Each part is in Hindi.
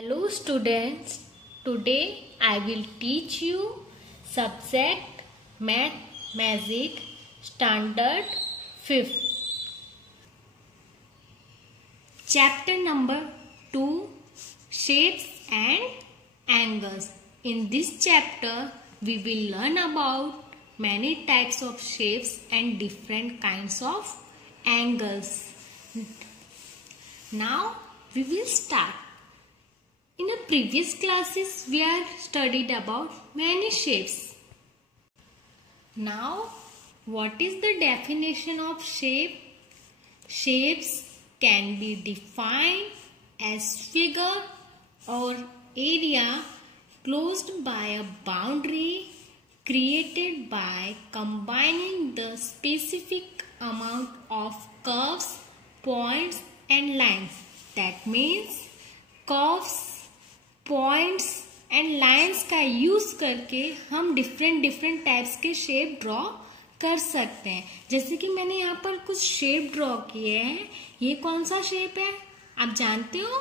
Hello students, today I will teach you subject Math Magic Standard 5th. Chapter number 2, Shapes and Angles. In this chapter we will learn about many types of shapes and different kinds of angles. Now we will start. In the previous classes, we have studied about many shapes. Now, what is the definition of shape? Shapes can be defined as figure or area closed by a boundary created by combining the specific amount of curves, points and lines. That means curves, points and lines का यूज करके हम डिफरेंट टाइप्स के शेप ड्रॉ कर सकते हैं। जैसे कि मैंने यहाँ पर कुछ शेप ड्रॉ किए हैं। ये कौन सा शेप है आप जानते हो?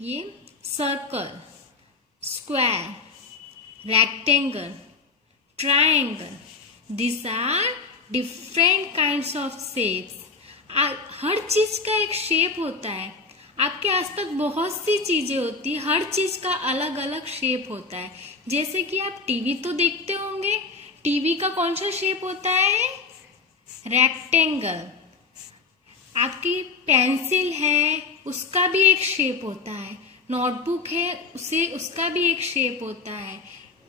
ये circle, square, rectangle, triangle, this are different kinds of shapes. हर चीज का एक शेप होता है। आपके आसपास बहुत सी चीजें होती है, हर चीज का अलग अलग शेप होता है। जैसे कि आप टीवी तो देखते होंगे, टीवी का कौन सा शेप होता है? रेक्टेंगल। आपकी पेंसिल है, उसका भी एक शेप होता है। नोटबुक है, उसका भी एक शेप होता है।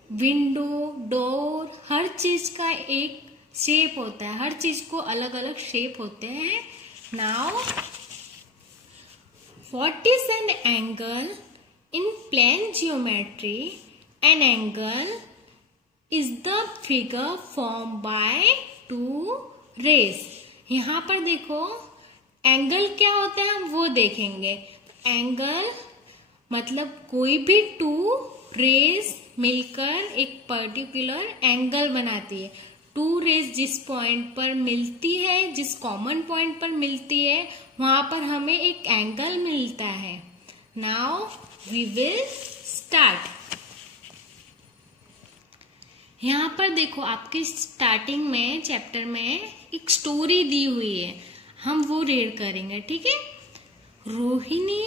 विंडो, डोर, हर चीज का एक शेप होता है। हर चीज को अलग अलग शेप होते हैं। Now what is an angle? In plane geometry, an angle is the figure formed by two rays. यहाँ पर देखो एंगल क्या होता है हम वो देखेंगे। एंगल मतलब कोई भी टू रेज मिलकर एक पर्टिकुलर एंगल बनाती है। टू रेज जिस पॉइंट पर मिलती है, जिस कॉमन पॉइंट पर मिलती है, वहां पर हमें एक एंगल मिलता है। Now we will start. यहाँ पर देखो आपके स्टार्टिंग में चैप्टर में एक स्टोरी दी हुई है, हम वो रीड करेंगे, ठीक है? Rohini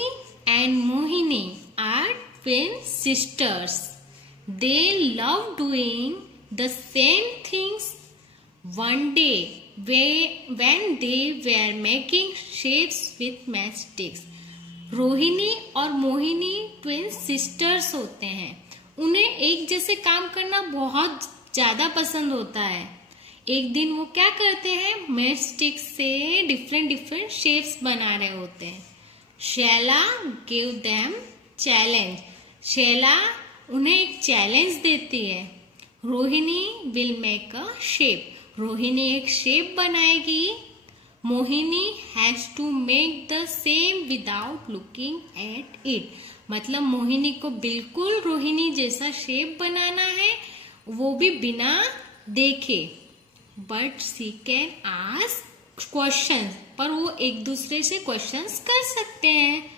and Mohini are twin sisters. They love doing the same things. One day, when they were making shapes with matchsticks, Rohini और मोहिनी ट्विन सिस्टर्स होते हैं। उन्हें एक जैसे काम करना बहुत ज्यादा पसंद होता है। एक दिन वो क्या करते हैं, मैचस्टिक से डिफरेंट शेप्स बना रहे होते हैं। Shaila give them challenge. Shaila उन्हें एक चैलेंज देती है। Rohini will make a shape. Rohini एक शेप बनाएगी। Mohini has to make the same without looking at it. मतलब मोहिनी को बिल्कुल रोहिणी जैसा शेप बनाना है, वो भी बिना देखे। But she can ask questions, पर वो एक दूसरे से क्वेश्चंस कर सकते हैं।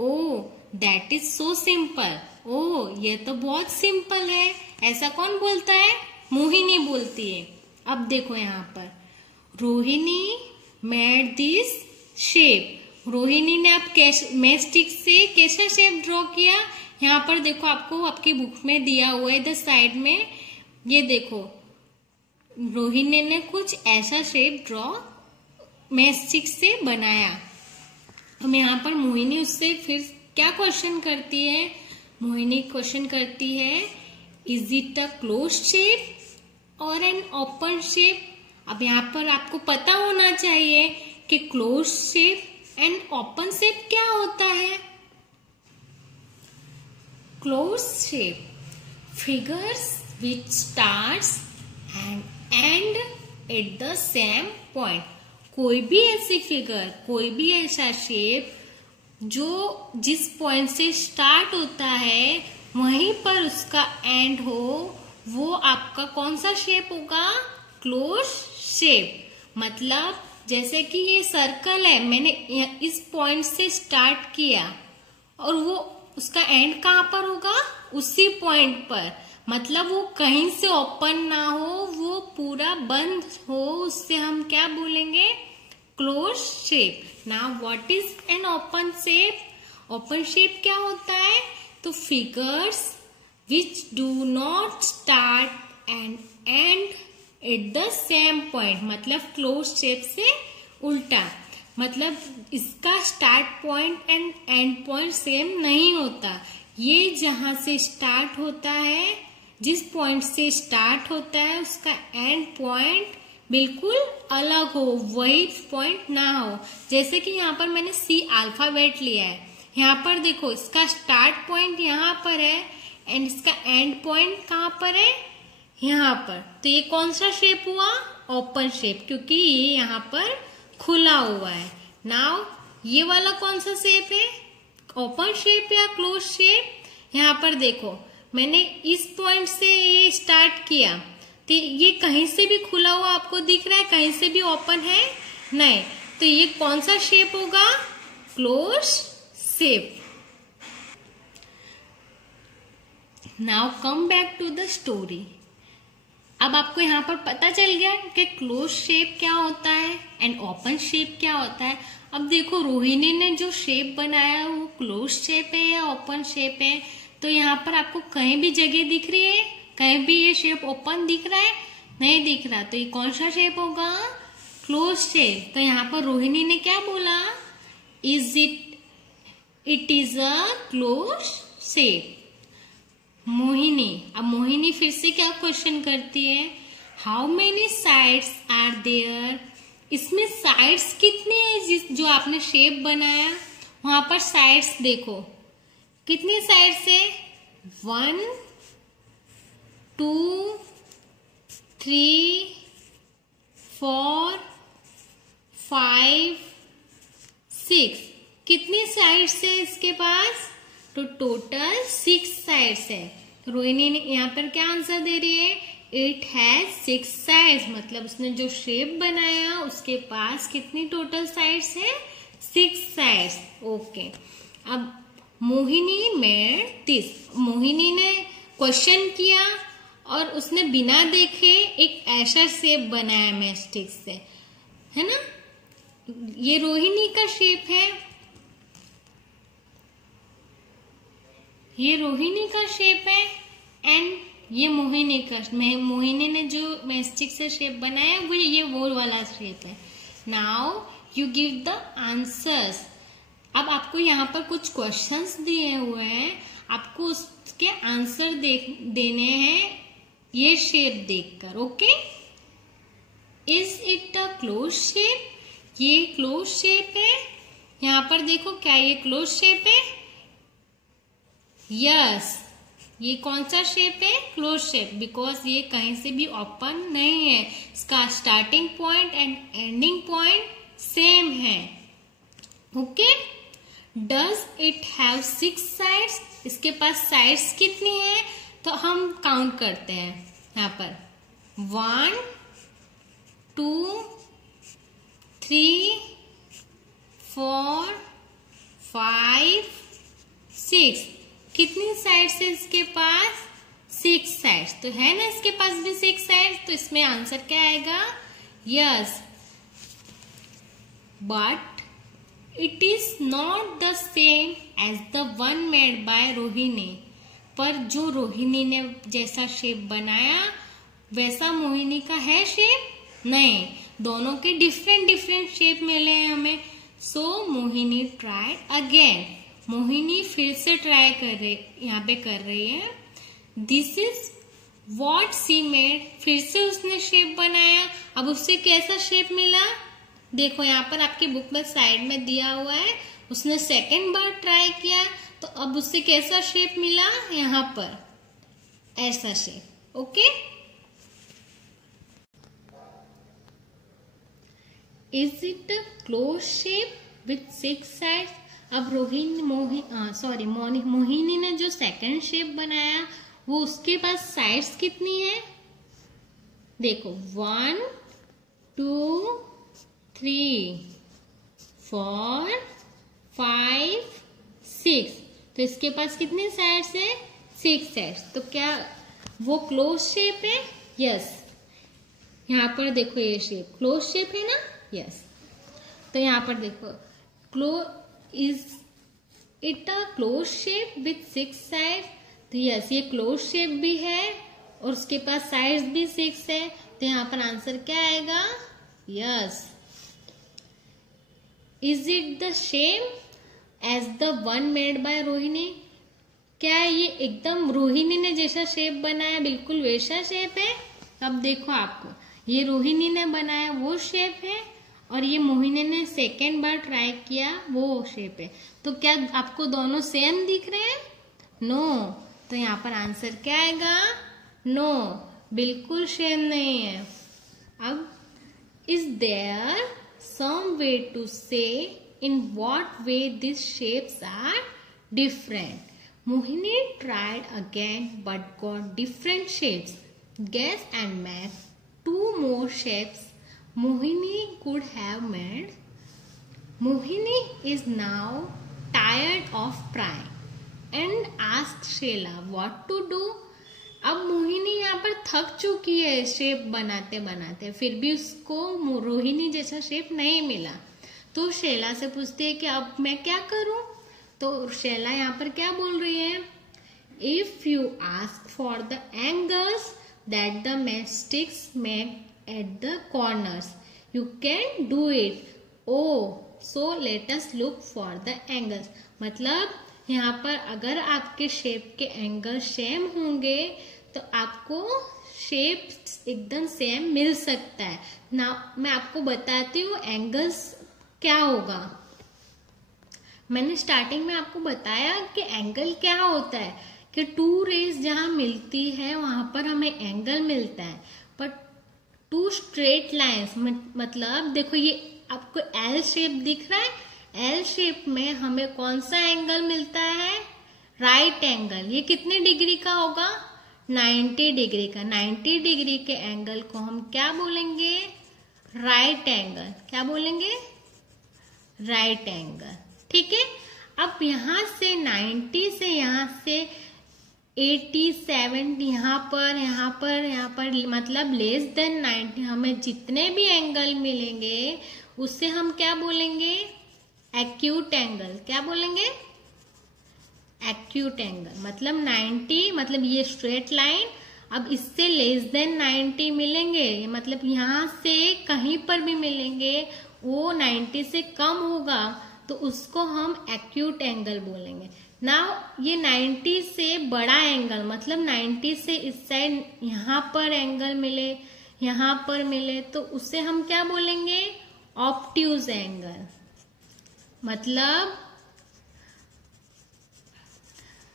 ओ दैट इज सो सिंपल। ओ ये तो बहुत सिंपल है। ऐसा कौन बोलता है? मोहिनी बोलती है। अब देखो यहाँ पर Rohini made this shape. Rohini ने अब मैचस्टिक से कैसा शेप ड्रॉ किया? यहाँ पर देखो, आपको आपकी बुक में दिया हुआ है इधर साइड में। ये देखो रोहिणी ने कुछ ऐसा शेप ड्रॉ मैचस्टिक से बनाया। हम यहाँ पर मोहिनी उससे फिर क्या क्वेश्चन करती है? मोहिनी क्वेश्चन करती है, is it a close shape और एन ओपन शेप? अब यहाँ पर आपको पता होना चाहिए कि close shape and open shape क्या होता है। Close shape figures which starts and and at the same point. कोई भी ऐसी फिगर, कोई भी ऐसा शेप जो जिस पॉइंट से स्टार्ट होता है वहीं पर उसका एंड हो, वो आपका कौन सा शेप होगा? Close shape. मतलब जैसे कि ये सर्कल है, मैंने इस पॉइंट से स्टार्ट किया और वो उसका एंड कहाँ पर होगा, उसी पॉइंट पर, मतलब वो कहीं से ओपन ना हो, वो पूरा बंद हो, उससे हम क्या बोलेंगे, close shape. Now what is an open shape? Open shape क्या होता है? तो figures which do not start and and at the same point, मतलब क्लोज शेप से उल्टा, मतलब इसका start point and and point same नहीं होता। ये जहां से स्टार्ट होता है, जिस पॉइंट से स्टार्ट होता है, उसका एंड पॉइंट बिल्कुल अलग हो, वही पॉइंट ना हो। जैसे कि यहाँ पर मैंने सी अल्फाबेट लिया है, यहाँ पर देखो इसका स्टार्ट पॉइंट यहाँ पर है एंड इसका एंड पॉइंट कहाँ पर है, यहाँ पर। तो ये कौन सा शेप हुआ, ओपन शेप, क्योंकि ये यहाँ पर खुला हुआ है। नाउ ये वाला कौन सा शेप है, ओपन शेप या क्लोज शेप? यहाँ पर देखो मैंने इस पॉइंट से ये स्टार्ट किया, तो ये कहीं से भी खुला हुआ आपको दिख रहा है, कहीं से भी ओपन है नहीं, तो ये कौन सा शेप होगा, close shape. Now come back to the story. अब आपको यहाँ पर पता चल गया कि क्लोज शेप क्या होता है एंड ओपन शेप क्या होता है। अब देखो रोहिणी ने जो शेप बनाया वो क्लोज शेप है या ओपन शेप है? तो यहाँ पर आपको कहीं भी जगह दिख रही है, कहीं भी ये शेप ओपन दिख रहा है, नहीं दिख रहा, तो ये कौन सा शेप होगा, क्लोज शेप। तो यहाँ पर रोहिणी ने क्या बोला, it is a close shape. Mohini, अब मोहिनी फिर से क्या क्वेश्चन करती है, how many sides are there? इसमें साइड्स कितनी है, जो आपने शेप बनाया वहां पर साइड्स देखो कितनी साइड्स है, 1 2 3 4 5 6, कितनी साइड्स है इसके पास, तो टोटल 6 साइड्स है। रोहिणी ने यहाँ पर क्या आंसर दे रही है, इट हैज 6 साइड्स, मतलब उसने जो शेप बनाया उसके पास कितनी टोटल साइड्स है, 6 साइड्स। ओके, अब मोहिनी मेड दिस, मोहिनी ने क्वेश्चन किया और उसने बिना देखे एक ऐसा शेप बनाया मैस्टिक से, है ना। ये रोहिणी का शेप है, ये रोहिणी का शेप है एंड ये मोहिनी का, मोहिनी ने जो मैस्टिक से शेप बनाया वो वाला शेप है। Now you give the answers. अब आपको यहाँ पर कुछ क्वेश्चंस दिए हुए हैं, आपको उसके आंसर देने हैं ये शेप देखकर। Okay, is it a close shape? ये क्लोज शेप है, यहाँ पर देखो क्या ये क्लोज शेप है, यस। ये कौन सा शेप है, क्लोज शेप, बिकॉज ये कहीं से भी ओपन नहीं है, इसका starting point and ending point same है। Okay, does it have 6 sides? इसके पास साइड्स कितनी है, तो हम काउंट करते हैं यहाँ पर 1 2 3 4 5 6, कितनी साइड्स है इसके पास, 6 साइड्स, तो है ना इसके पास भी 6 साइड्स, तो इसमें आंसर क्या आएगा, yes. But it is not the same as the one made by Rohini, पर जो रोहिणी ने जैसा शेप बनाया वैसा मोहिनी का है शेप नहीं, दोनों के डिफरेंट डिफरेंट शेप मिले हैं हमें। सो मोहिनी ट्राइड अगेन, मोहिनी फिर से ट्राई कर रही, यहाँ पे कर रही है। This is what C made, फिर से उसने शेप बनाया, अब उससे कैसा शेप मिला, देखो यहाँ पर आपकी बुक में साइड में दिया हुआ है, उसने सेकंड बार ट्राई किया तो अब उससे कैसा शेप मिला, यहाँ पर ऐसा shape. Okay, is it a close shape with 6 sides? अब मोहिनी ने जो सेकंड शेप बनाया वो उसके पास साइड्स कितनी है, देखो 1 2 3 4 5 6, तो इसके पास कितने साइड्स है? 6 साइड्स। तो क्या वो क्लोज शेप है? यस। यहाँ पर देखो ये शेप क्लोज शेप है ना? यस। तो यहाँ पर देखो is it a close shape with 6 side? तो यस, ये क्लोज शेप भी है और उसके पास साइड्स भी 6 है। तो यहाँ पर आंसर क्या आएगा? Yes. Is it the same as the one made by Rohini? क्या ये एकदम रोहिणी ने जैसा शेप बनाया बिल्कुल वैसा शेप है? अब देखो आपको ये रोहिणी ने बनाया वो शेप है और ये मोहिनी ने सेकेंड बार ट्राई किया वो शेप है। तो क्या आपको दोनों सेम दिख रहे हैं? नो। तो यहाँ पर आंसर क्या आएगा? नो, बिल्कुल सेम नहीं है। अब is there some way to say in what way this shapes are different? Mohini tried again but got different shapes. Guess and make 2 more shapes Mohini could have made. Mohini is now tired of trying and asked Sheila what to do. अब मोहिनी यहाँ पर थक चुकी है शेप बनाते बनाते, फिर भी उसको रोहिणी जैसा शेप नहीं मिला। तो शैला से पूछती है कि अब मैं क्या करूं? तो शैला यहाँ पर क्या बोल रही है? If you ask for the angles that the matchsticks make at the corners you can do it. Oh so let us look for the angles. मतलब यहाँ पर अगर आपके शेप के एंगल सेम होंगे तो आपको शेप एकदम सेम मिल सकता है ना। मैं आपको बताती हूँ एंगल्स क्या होगा। मैंने स्टार्टिंग में आपको बताया कि एंगल क्या होता है, कि 2 रेज जहां मिलती है वहां पर हमें एंगल मिलता है। पर 2 स्ट्रेट लाइंस मतलब देखो ये आपको एल शेप दिख रहा है। एल शेप में हमें कौन सा एंगल मिलता है? Right angle. ये कितने डिग्री का होगा? 90 डिग्री का। 90 डिग्री के एंगल को हम क्या बोलेंगे? Right angle. क्या बोलेंगे? Right angle. ठीक है। अब यहाँ से 90 से यहाँ से 80, 70 यहाँ पर मतलब लेस देन 90 हमें जितने भी एंगल मिलेंगे उससे हम क्या बोलेंगे? Acute angle. क्या बोलेंगे? Acute angle. मतलब 90 मतलब ये स्ट्रेट लाइन, अब इससे लेस देन 90 मिलेंगे मतलब यहाँ से कहीं पर भी मिलेंगे वो 90 से कम होगा तो उसको हम एक्यूट एंगल बोलेंगे। नाउ ये 90 से बड़ा एंगल मतलब 90 से इस साइड यहाँ पर एंगल मिले, यहाँ पर मिले तो उससे हम क्या बोलेंगे? Obtuse angle. मतलब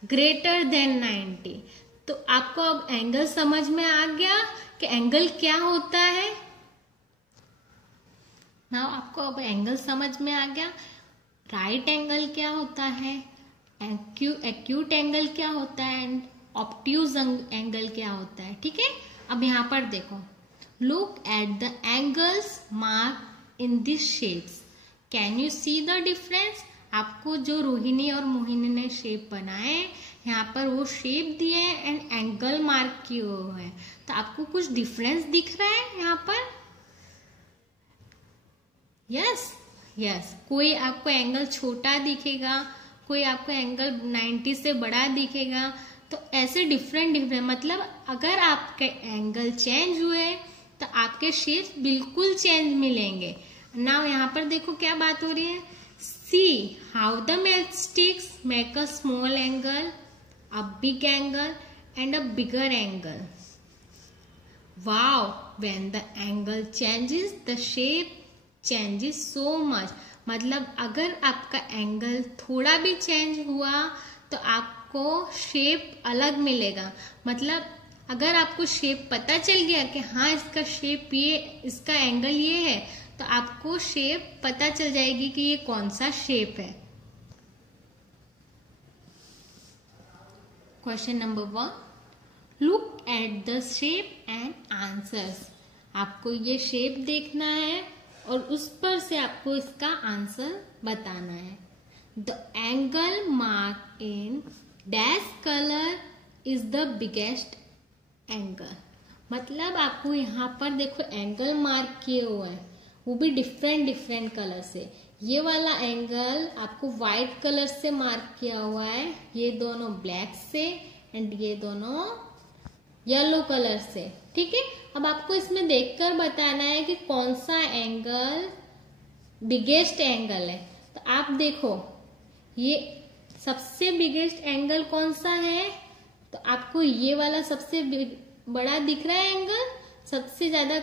ग्रेटर देन 90। तो आपको अब एंगल समझ में आ गया कि एंगल क्या होता है। नाउ आपको अब एंगल समझ में आ गया। राइट एंगल क्या होता है, एक्यूट एंगल क्या होता है एंड ऑब्ट्यूज एंगल क्या होता है। ठीक है। अब यहाँ पर देखो, look at the angles mark in this shapes, can you see the difference. आपको जो रोहिणी और मोहिनी ने शेप बनाए यहाँ पर वो शेप दिए एंड एंगल मार्क किए हुए हैं, तो आपको कुछ डिफरेंस दिख रहा है यहाँ पर? Yes yes. कोई आपको एंगल छोटा दिखेगा, कोई आपको एंगल 90 से बड़ा दिखेगा, तो ऐसे डिफरेंट मतलब अगर आपके एंगल चेंज हुए तो आपके शेप बिल्कुल चेंज मिलेंगे। नाउ यहाँ पर देखो क्या बात हो रही है। See how the matchsticks make a small angle, a big angle and a bigger angle. Wow, when the angle changes the shape changes so much. मतलब अगर आपका एंगल थोड़ा भी चेंज हुआ तो आपको शेप अलग मिलेगा। मतलब अगर आपको शेप पता चल गया कि हाँ इसका शेप ये, इसका एंगल ये है, तो आपको शेप पता चल जाएगी कि ये कौन सा शेप है। Question number 1, look at the shape and answers. आपको ये शेप देखना है और उस पर से आपको इसका आंसर बताना है। The angle mark in dash color is the biggest angle। मतलब आपको यहाँ पर देखो एंगल मार्क किए हुए हैं, वो भी डिफरेंट डिफरेंट कलर से। ये वाला एंगल आपको व्हाइट कलर से मार्क किया हुआ है, ये दोनों ब्लैक से, एंड ये दोनों येलो कलर से। ठीक है, अब आपको इसमें देखकर बताना है कि कौन सा एंगल बिगेस्ट एंगल है। तो आप देखो ये सबसे बिगेस्ट एंगल कौन सा है, तो आपको ये वाला सबसे बड़ा दिख रहा है एंगल, सबसे ज्यादा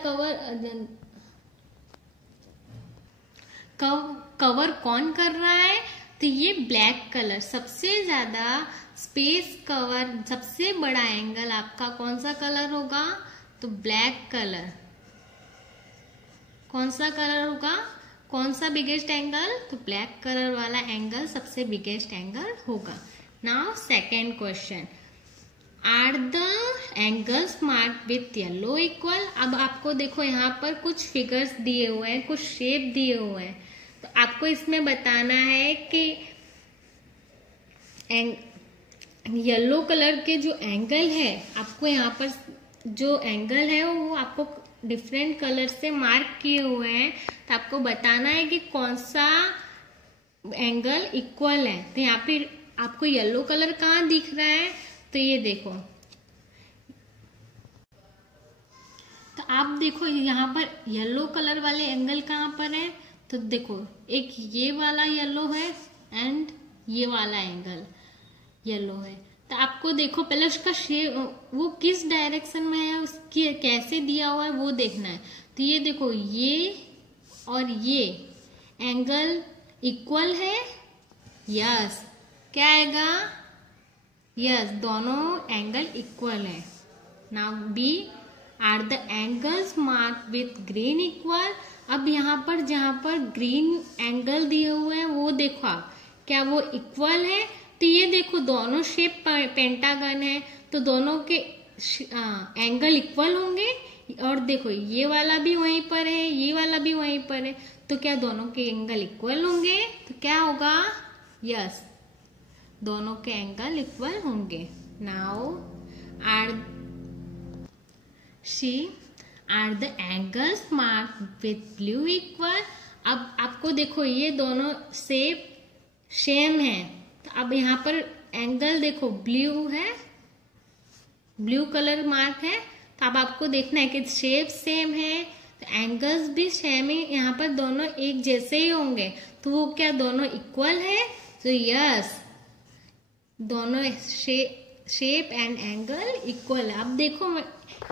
कवर कौन कर रहा है, तो ये ब्लैक कलर सबसे ज्यादा स्पेस कवर, सबसे बड़ा एंगल आपका कौन सा कलर होगा, तो ब्लैक कलर। कौन सा कलर होगा, कौन सा बिगेस्ट एंगल, तो ब्लैक कलर वाला एंगल सबसे बिगेस्ट एंगल होगा। Now second question, are the angles marked with yellow equal. अब आपको देखो यहाँ पर कुछ फिगर्स दिए हुए हैं, कुछ शेप दिए हुए हैं, तो आपको इसमें बताना है कि येलो कलर के जो एंगल है, आपको यहाँ पर जो एंगल है वो आपको डिफरेंट कलर से मार्क किए हुए हैं, तो आपको बताना है कि कौन सा एंगल इक्वल है। तो यहाँ पे आपको येलो कलर कहाँ दिख रहा है, तो ये देखो, तो आप देखो यहाँ पर येलो कलर वाले एंगल कहाँ पर है, तो देखो एक ये वाला येलो है एंड ये वाला एंगल येलो है। तो आपको देखो पहले उसका शेप, वो किस डायरेक्शन में है, उसकी कैसे दिया हुआ है वो देखना है। तो ये देखो ये और ये एंगल इक्वल है, यस, क्या आएगा, यस, दोनों एंगल इक्वल है। Now B, are the angles mark with green equal. अब यहाँ पर जहां पर ग्रीन एंगल दिए हुए हैं वो देखो आप, क्या वो इक्वल है, तो ये देखो दोनों शेप पेंटागन है, तो दोनों के एंगल इक्वल होंगे। और देखो ये वाला भी वहीं पर है, ये वाला भी वहीं पर है, तो क्या दोनों के एंगल इक्वल होंगे, तो क्या होगा, यस, दोनों के एंगल इक्वल होंगे। Now are the angles marked with blue equal. अब आपको देखो ये दोनों शेप सेम है, तो अब यहाँ पर एंगल देखो ब्लू है, ब्लू कलर मार्क है, तो अब आपको देखना है कि शेप सेम है, तो एंगल्स भी सेम है, यहाँ पर दोनों एक जैसे ही होंगे, तो वो क्या दोनों इक्वल है, तो यस, दोनों शेप एंड एंगल इक्वल है। अब देखो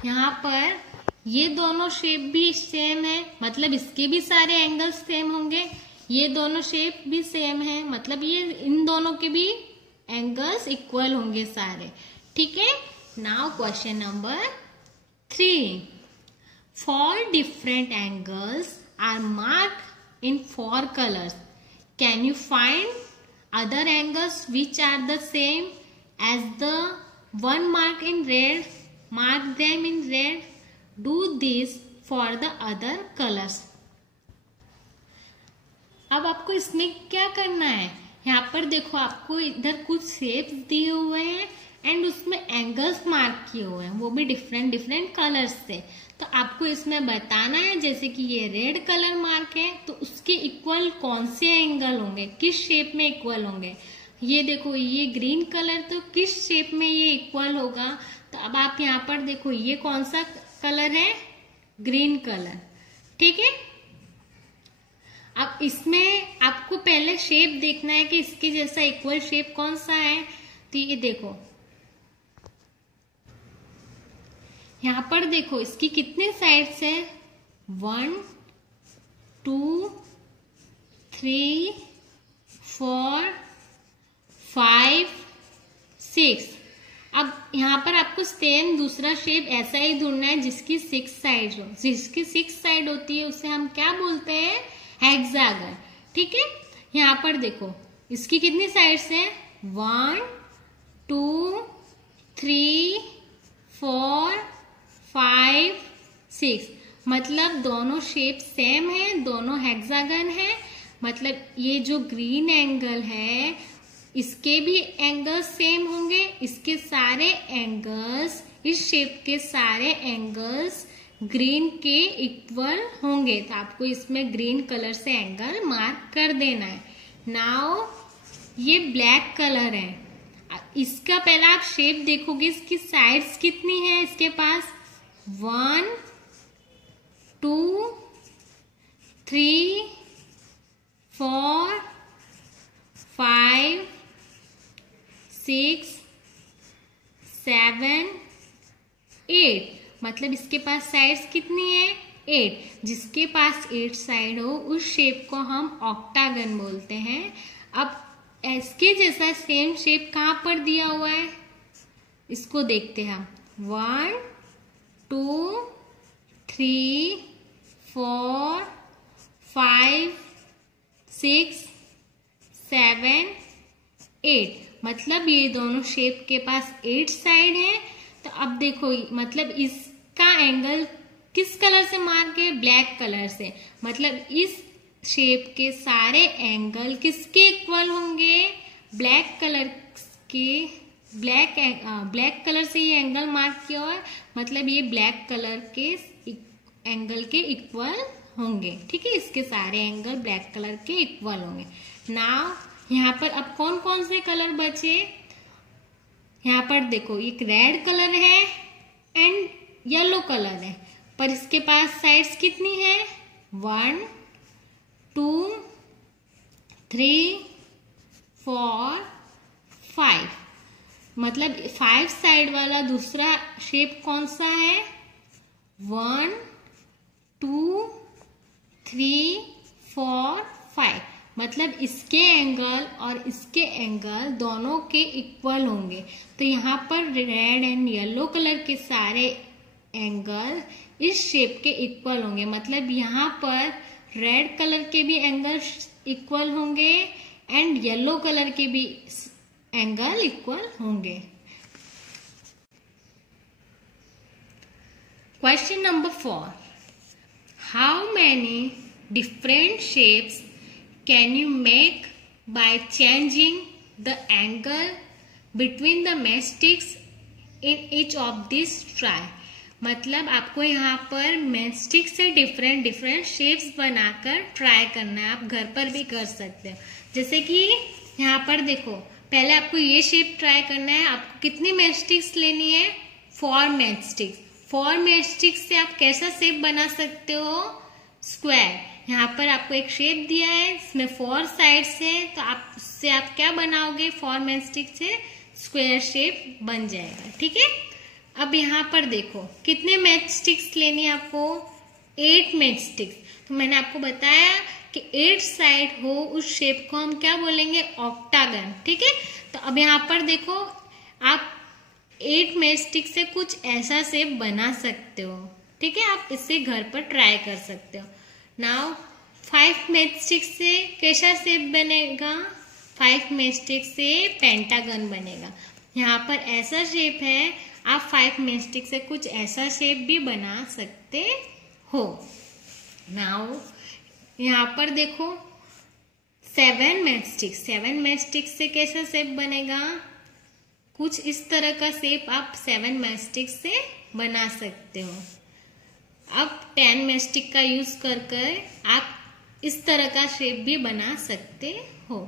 यहाँ पर ये दोनों शेप भी सेम है, मतलब इसके भी सारे एंगल्स सेम होंगे, ये दोनों शेप भी सेम है, मतलब ये इन दोनों के भी एंगल्स इक्वल होंगे सारे। ठीक है, now question number 3, 4 different angles are marked in 4 colors. Can you find other angles which are the same as the one marked in red? Mark them in red. Do this for the other colors. अब आपको इसमें क्या करना है, यहाँ पर देखो आपको इधर कुछ शेप्स दिए हुए हैं एंड उसमें एंगल्स मार्क किए हुए हैं, वो भी डिफरेंट डिफरेंट कलर्स से। तो आपको इसमें बताना है, जैसे कि ये रेड कलर मार्क है, तो उसके इक्वल कौन से एंगल होंगे, किस शेप में इक्वल होंगे। ये देखो ये ग्रीन कलर, तो किस शेप में ये इक्वल होगा। तो अब आप यहाँ पर देखो ये कौन सा कलर है, ग्रीन कलर। ठीक है, अब इसमें आपको पहले शेप देखना है कि इसके जैसा इक्वल शेप कौन सा है। तो ये देखो यहाँ पर देखो इसकी कितने साइड्स है, 1 2 3 4 5 6। अब यहाँ पर आपको सेम दूसरा शेप ऐसा ही ढूंढना है जिसकी 6 साइड हो। जिसकी 6 साइड होती है उसे हम क्या बोलते हैं, हेक्सागन। ठीक है, यहाँ पर देखो इसकी कितनी साइड्स हैं, 1 2 3 4 5 6, मतलब दोनों शेप सेम है, दोनों हेक्सागन है। मतलब ये जो ग्रीन एंगल है इसके भी एंगल्स सेम होंगे, इसके सारे एंगल्स, इस शेप के सारे एंगल्स ग्रीन के इक्वल होंगे। तो आपको इसमें ग्रीन कलर से एंगल मार्क कर देना है। नाउ ये ब्लैक कलर है, इसका पहला आप शेप देखोगे, इसकी साइड्स कितनी है इसके पास, 1 2 3 4 5 6 7 8, मतलब इसके पास साइड्स कितनी है, 8। जिसके पास 8 साइड हो उस शेप को हम ऑक्टागन बोलते हैं। अब इसके जैसा सेम शेप कहाँ पर दिया हुआ है, इसको देखते हैं हम। 1 2 3 4 5 6 7 8, मतलब ये दोनों शेप के पास 8 साइड है। तो अब देखो, मतलब इसका एंगल किस कलर से मार्क है, ब्लैक कलर से, मतलब इस शेप के सारे एंगल किसके इक्वल होंगे, ब्लैक कलर के, ब्लैक कलर से ये एंगल मार्क किया हुआ है, मतलब ये ब्लैक कलर के एंगल के इक्वल होंगे। ठीक है, इसके सारे एंगल ब्लैक कलर के इक्वल होंगे। नाउ यहाँ पर अब कौन कौन से कलर बचे, यहाँ पर देखो एक रेड कलर है एंड येलो कलर है, पर इसके पास साइड्स कितनी है, 1 2 3 4 5, मतलब 5 साइड वाला दूसरा शेप कौन सा है, 1 2 3 4 5, मतलब इसके एंगल और इसके एंगल दोनों के इक्वल होंगे। तो यहाँ पर रेड एंड येलो कलर के सारे एंगल इस शेप के इक्वल होंगे, मतलब यहाँ पर रेड कलर के भी एंगल इक्वल होंगे एंड येलो कलर के भी एंगल इक्वल होंगे। Question number 4, how many different shapes can you make by changing the angle between the matchsticks in each of these try, मतलब आपको यहाँ पर मैचस्टिक से डिफरेंट डिफरेंट शेप्स बनाकर ट्राई करना है। आप घर पर भी कर सकते हो। जैसे कि यहाँ पर देखो, पहले आपको ये शेप ट्राई करना है। आपको कितनी मैचस्टिक्स लेनी है, 4 मैचस्टिक्स। 4 मैचस्टिक्स से आप कैसा शेप बना सकते हो, स्क्वायर। यहाँ पर आपको एक शेप दिया है, इसमें 4 साइड्स है, तो आप उससे आप क्या बनाओगे, 4 मैचस्टिक से स्क्वायर शेप बन जाएगा। ठीक है, अब यहाँ पर देखो कितने मैचस्टिक्स लेनी है आपको, 8 मैचस्टिक्स। तो मैंने आपको बताया कि 8 साइड हो उस शेप को हम क्या बोलेंगे, ऑक्टागन। ठीक है, तो अब यहाँ पर देखो, आप 8 मैचस्टिक से कुछ ऐसा शेप बना सकते हो। ठीक है, आप इसे घर पर ट्राई कर सकते हो। नाउ 5 मैचस्टिक से कैसा शेप बनेगा, 5 मैचस्टिक से पेंटागन बनेगा। यहाँ पर ऐसा शेप है, आप 5 मैचस्टिक से कुछ ऐसा शेप भी बना सकते हो। नाउ यहाँ पर देखो 7 मैचस्टिक, 7 मैचस्टिक से कैसा शेप बनेगा, कुछ इस तरह का शेप आप 7 मैचस्टिक से बना सकते हो। अब 10 मैचस्टिक का यूज कर आप इस तरह का शेप भी बना सकते हो।